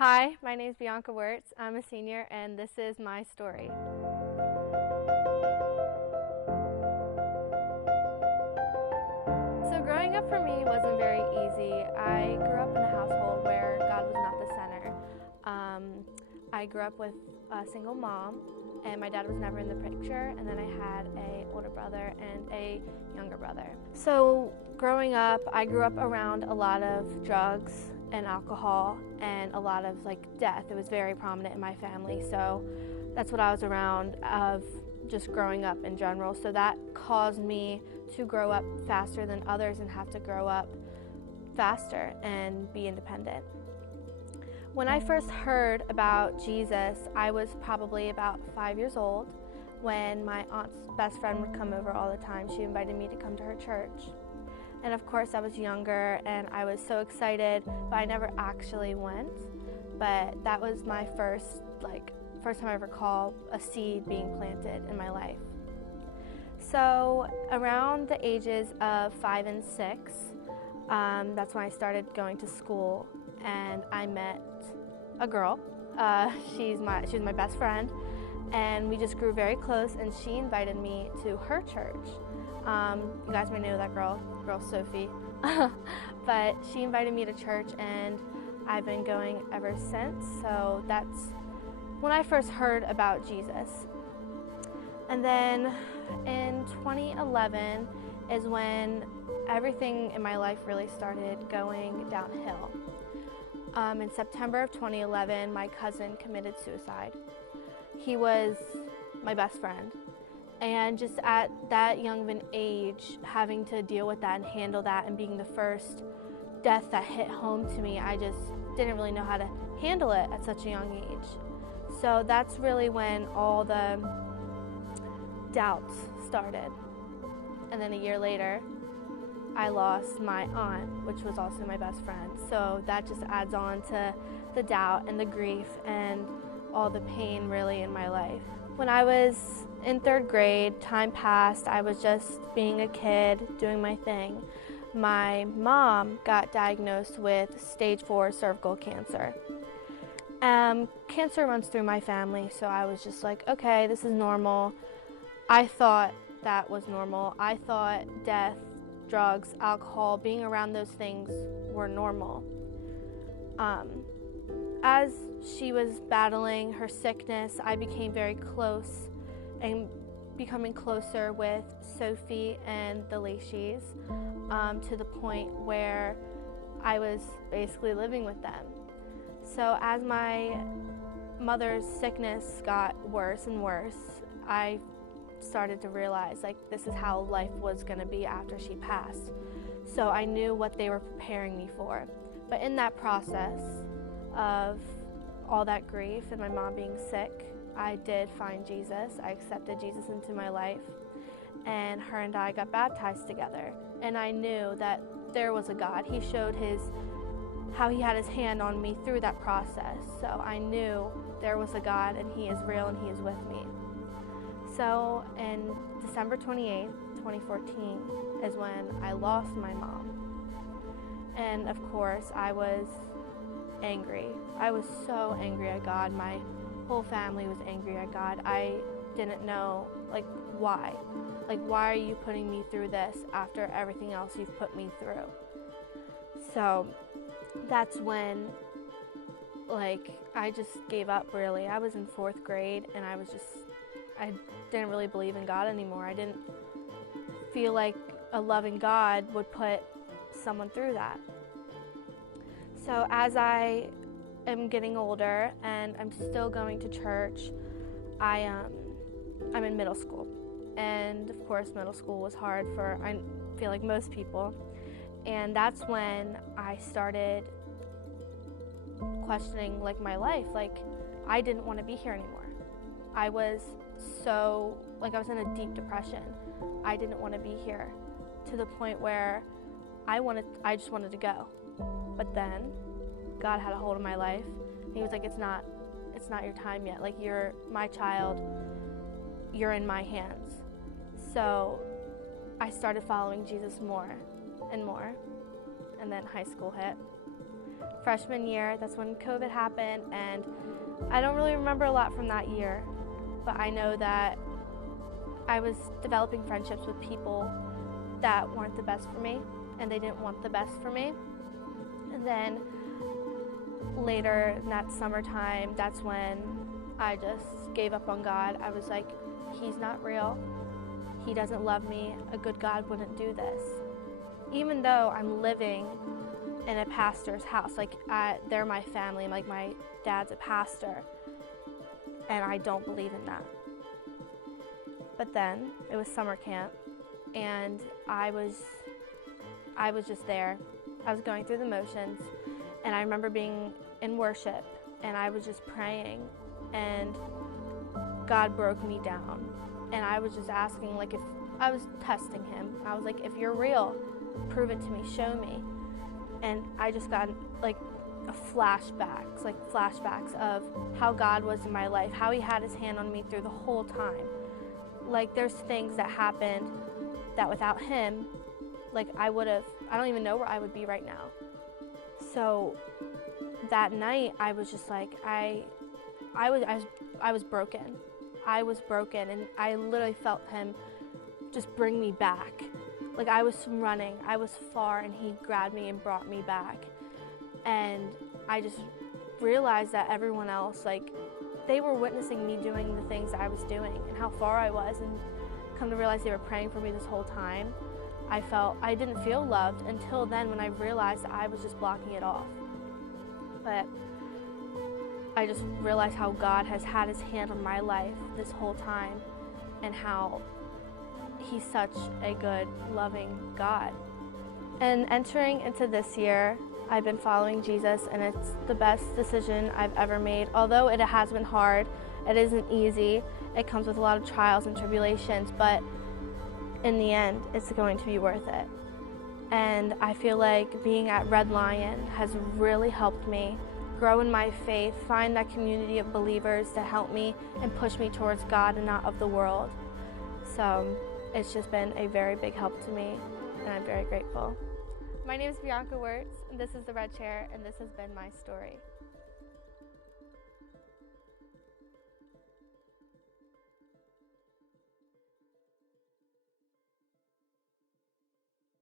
Hi, my name is Bianca Wirtz. I'm a senior and this is my story. So growing up for me wasn't very easy. I grew up in a household where God was not the center. I grew up with a single mom and my dad was never in the picture, and then I had an older brother and a younger brother. So growing up, I grew up around a lot of drugs and alcohol and a lot of death. It was very prominent in my family, so that's what I was around of just growing up in general. So that caused me to grow up faster than others and have to grow up faster and be independent. When I first heard about Jesus, I was probably about 5 years old when my aunt's best friend would come over all the time. She invited me to come to her church. And of course I was younger and I was so excited, but I never actually went. But that was my first time I recall a seed being planted in my life. So around the ages of 5 and 6, that's when I started going to school, and I met a girl. She was my best friend, and we just grew very close, and she invited me to her church. You guys may know that girl Sophie, but she invited me to church and I've been going ever since. So that's when I first heard about Jesus. And then in 2011 is when everything in my life really started going downhill. In September of 2011, my cousin committed suicide. He was my best friend. And just at that young of an age, having to deal with that and handle that and being the first death that hit home to me, I just didn't really know how to handle it at such a young age. So that's really when all the doubts started. And then a year later, I lost my aunt, which was also my best friend. So that just adds on to the doubt and the grief and all the pain really in my life. When I was in 3rd grade, time passed. I was just being a kid, doing my thing. My mom got diagnosed with stage 4 cervical cancer. Cancer runs through my family, so I was just like, okay, this is normal. I thought that was normal. I thought death, drugs, alcohol, being around those things were normal. As she was battling her sickness, I became very close and becoming closer with Sophie and the Lacey's, to the point where I was basically living with them. So as my mother's sickness got worse and worse, I started to realize this is how life was going to be after she passed. So I knew what they were preparing me for. But in that process of all that grief and my mom being sick, I did find Jesus. I accepted Jesus into my life, and her and I got baptized together. And I knew that there was a God. He showed how he had his hand on me through that process. So I knew there was a God and he is real and he is with me. So in December 28th, 2014 is when I lost my mom. And of course I was angry. I was so angry at God. My whole family was angry at God. I didn't know why. Why are you putting me through this after everything else you've put me through? So that's when I just gave up really. I was in 4th grade and I didn't really believe in God anymore. I didn't feel like a loving God would put someone through that. So as I am getting older and I'm still going to church, I'm in middle school. And of course middle school was hard for, I feel like, most people. And that's when I started questioning my life. I didn't want to be here anymore. I was so, I was in a deep depression. I didn't want to be here, to the point where I just wanted to go. But then God had a hold of my life. He was like, it's not your time yet. You're my child. You're in my hands. So I started following Jesus more and more. And then high school hit. freshman year. That's when COVID happened, and I don't really remember a lot from that year, but I know that I was developing friendships with people that weren't the best for me, and they didn't want the best for me. And then later in that summertime, that's when I just gave up on God. I was like, he's not real. He doesn't love me. A good God wouldn't do this. Even though I'm living in a pastor's house, like they're my family, like my dad's a pastor, and I don't believe in that. But then it was summer camp, and I was just there. I was going through the motions, and I remember being in worship, and I was just praying, and God broke me down. And I was just asking, like, if I was testing him. I was like, if you're real, prove it to me, show me. And I just got like flashbacks of how God was in my life, how he had his hand on me through the whole time. Like, there's things that happened that without him, like I don't even know where I would be right now. So that night I was just like, I was broken. I was broken, and I literally felt him just bring me back. Like, I was running, I was far, and he grabbed me and brought me back. And I just realized that everyone else, like, they were witnessing me doing the things that I was doing and how far I was, and come to realize they were praying for me this whole time. I didn't feel loved until then, when I realized that I was just blocking it off. But I just realized how God has had his hand on my life this whole time, and how he's such a good, loving God. And entering into this year, I've been following Jesus, and it's the best decision I've ever made. Although it has been hard, it isn't easy, it comes with a lot of trials and tribulations, but in the end, it's going to be worth it. And I feel like being at Red Lion has really helped me grow in my faith, find that community of believers to help me and push me towards God and not of the world. So it's just been a very big help to me, and I'm very grateful. My name is Bianca, and this is the Red Chair, and this has been my story.